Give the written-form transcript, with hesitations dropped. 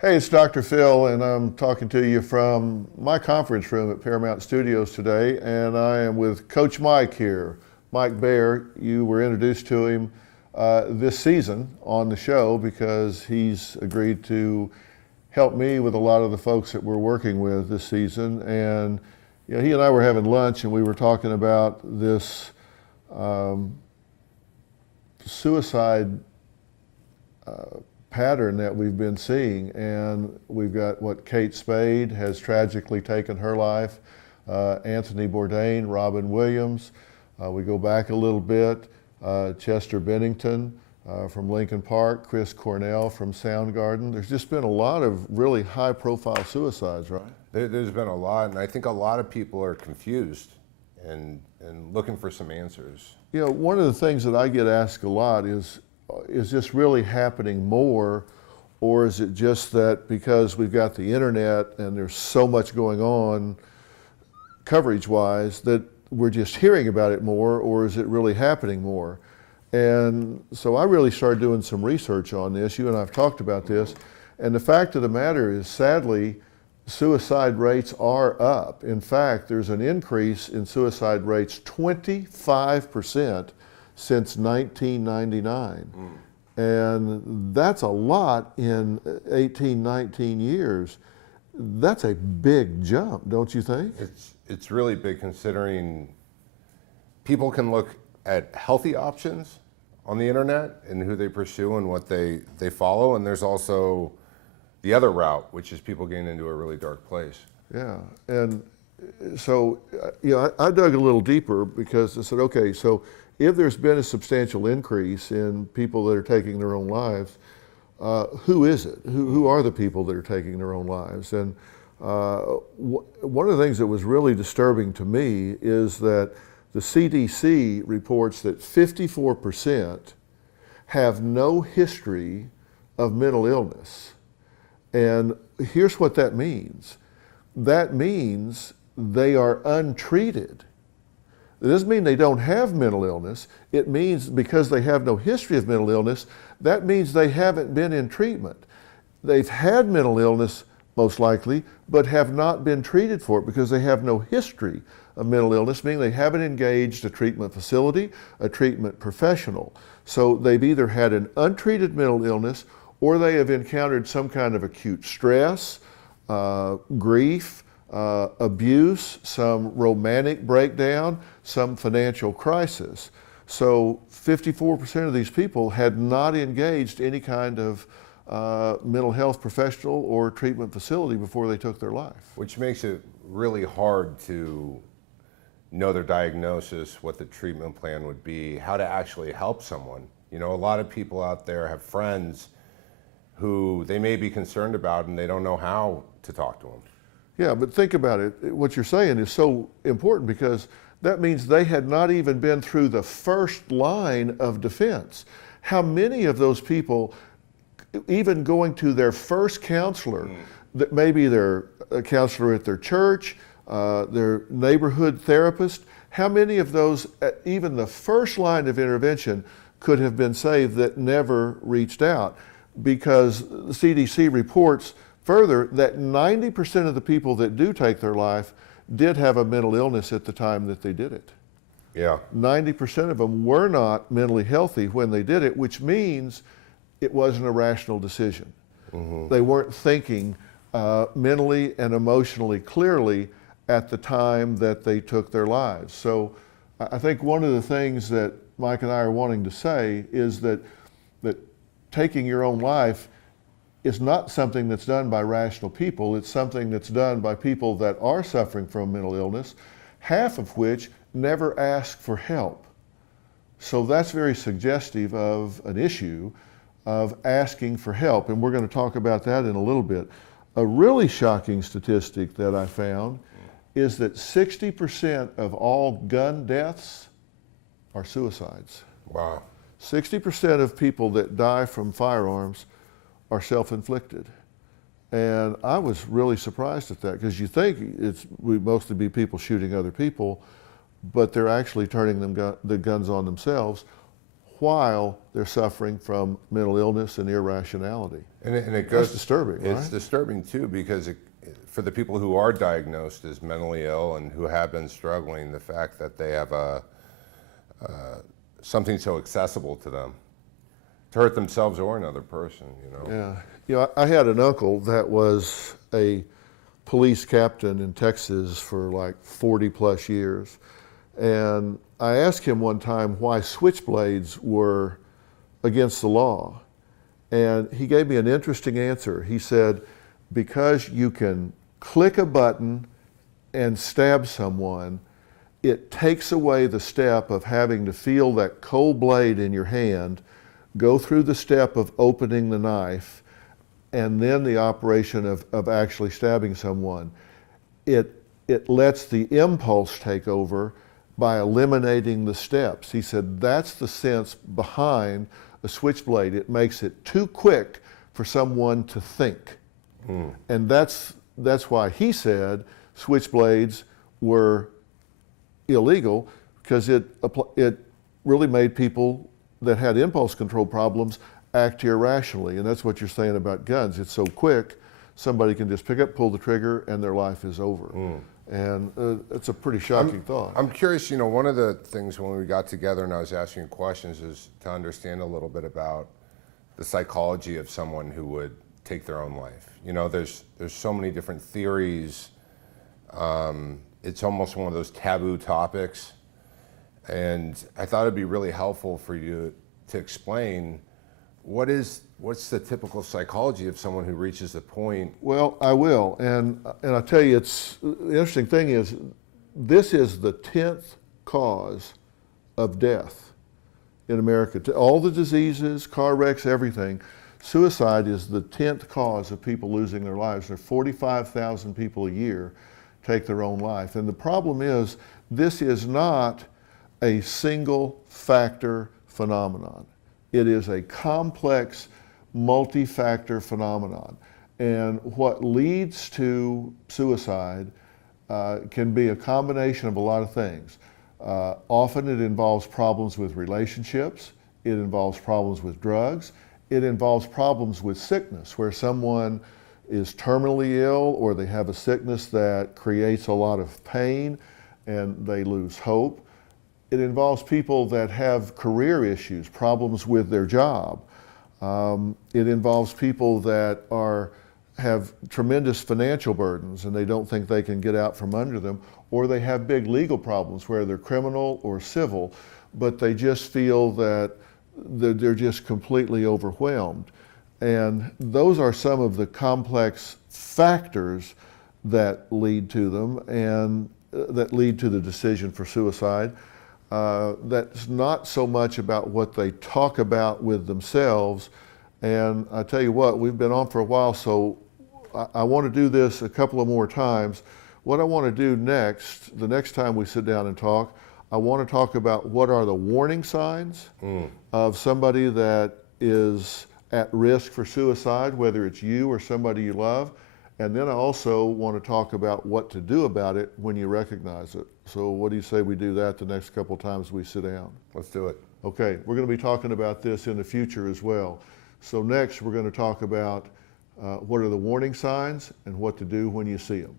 Hey, it's Dr. Phil, and I'm talking to you from my conference room at Paramount Studios today, and I am with Coach Mike here. Mike Baer, you were introduced to him this season on the show because he's agreed to help me with a lot of the folks that we're working with this season. And you know, he and I were having lunch, and we were talking about this suicide pattern that we've been seeing, and we've got what Kate Spade has tragically taken her life, Anthony Bourdain, Robin Williams. We go back a little bit, Chester Bennington from Lincoln Park, Chris Cornell from Soundgarden. There's just been a lot of really high-profile suicides, right? There's been a lot, and I think a lot of people are confused and looking for some answers. You know, one of the things that I get asked a lot is this really happening more, or is it just that because we've got the internet and there's so much going on coverage-wise that we're just hearing about it more, or is it really happening more? And so I really started doing some research on this. You and I have talked about this, and the fact of the matter is, sadly, suicide rates are up. In fact, there's an increase in suicide rates 25% since 1999. And that's a lot in 18, 19 years. That's a big jump, don't you think? It's really big, considering people can look at healthy options on the internet and who they pursue and what they follow, and there's also the other route, which is people getting into a really dark place. Yeah, and so I dug a little deeper because I said, okay, so if there's been a substantial increase in people that are taking their own lives, who is it? Who are the people that are taking their own lives? And one of the things that was really disturbing to me is that the CDC reports that 54% have no history of mental illness. And here's what that means. That means they are untreated. It doesn't mean they don't have mental illness. It means because they have no history of mental illness, that means they haven't been in treatment. They've had mental illness, most likely, but have not been treated for it because they have no history of mental illness, meaning they haven't engaged a treatment facility, a treatment professional. So they've either had an untreated mental illness or they have encountered some kind of acute stress, grief, abuse, some romantic breakdown, some financial crisis. So 54% of these people had not engaged any kind of mental health professional or treatment facility before they took their life. Which makes it really hard to know their diagnosis, what the treatment plan would be, how to actually help someone. You know, a lot of people out there have friends who they may be concerned about and they don't know how to talk to them. Yeah, but think about it. What you're saying is so important because that means they had not even been through the first line of defense. How many of those people, even going to their first counselor, that maybe they're a counselor at their church, their neighborhood therapist, how many of those, at even the first line of intervention, could have been saved that never reached out? Because the CDC reports further that 90% of the people that do take their life did have a mental illness at the time that they did it. Yeah. 90% of them were not mentally healthy when they did it, which means it wasn't a rational decision. They weren't thinking mentally and emotionally clearly at the time that they took their lives. So I think one of the things that Mike and I are wanting to say is that taking your own life is not something that's done by rational people. It's something that's done by people that are suffering from mental illness, half of which never ask for help. So that's very suggestive of an issue of asking for help, and we're going to talk about that in a little bit. A really shocking statistic that I found is that 60% of all gun deaths are suicides. Wow. 60% of people that die from firearms are self-inflicted. And I was really surprised at that because you think would mostly be people shooting other people, but they're actually turning the guns on themselves. while they're suffering from mental illness and irrationality. And it goes. That's disturbing, right? It's disturbing too, because for the people who are diagnosed as mentally ill and who have been struggling, the fact that they have something so accessible to them to hurt themselves or another person, you know. Yeah, you know, I had an uncle that was a police captain in Texas for like 40 plus years, and I asked him one time why switchblades were against the law, and he gave me an interesting answer. He said, because you can click a button and stab someone, it takes away the step of having to feel that cold blade in your hand, go through the step of opening the knife, and then the operation of actually stabbing someone. It lets the impulse take over by eliminating the steps. He said that's the sense behind a switchblade. It makes it too quick for someone to think. And that's why he said switchblades were illegal, because it really made people that had impulse control problems act irrationally. And that's what you're saying about guns. It's so quick, somebody can just pick up, pull the trigger, and their life is over. And it's a pretty shocking thought. I'm curious, you know, one of the things when we got together and I was asking you questions is to understand a little bit about the psychology of someone who would take their own life. You know, there's so many different theories. It's almost one of those taboo topics. And I thought it'd be really helpful for you to explain what's the typical psychology of someone who reaches the point. Well, I will, and I tell you, the interesting thing is, this is the 10th cause of death in America. All the diseases, car wrecks, everything, suicide is the 10th cause of people losing their lives. There are 45,000 people a year take their own life, and the problem is, this is not a single factor phenomenon. It is a complex, multi-factor phenomenon. And what leads to suicide can be a combination of a lot of things. Often it involves problems with relationships, it involves problems with drugs, it involves problems with sickness, where someone is terminally ill or they have a sickness that creates a lot of pain and they lose hope. It involves people that have career issues, problems with their job. It involves people that have tremendous financial burdens and they don't think they can get out from under them, or they have big legal problems where they're criminal or civil, but they just feel that they're just completely overwhelmed. And those are some of the complex factors that lead to them and that lead to the decision for suicide. That's not so much about what they talk about with themselves. And I tell you what, we've been on for a while, so I want to do this a couple of more times. What I want to do next, the next time we sit down and talk, I want to talk about what are the warning signs of somebody that is at risk for suicide, whether it's you or somebody you love. And then I also want to talk about what to do about it when you recognize it. So what do you say we do that the next couple times we sit down? Let's do it. Okay, we're going to be talking about this in the future as well. So next we're going to talk about what are the warning signs and what to do when you see them.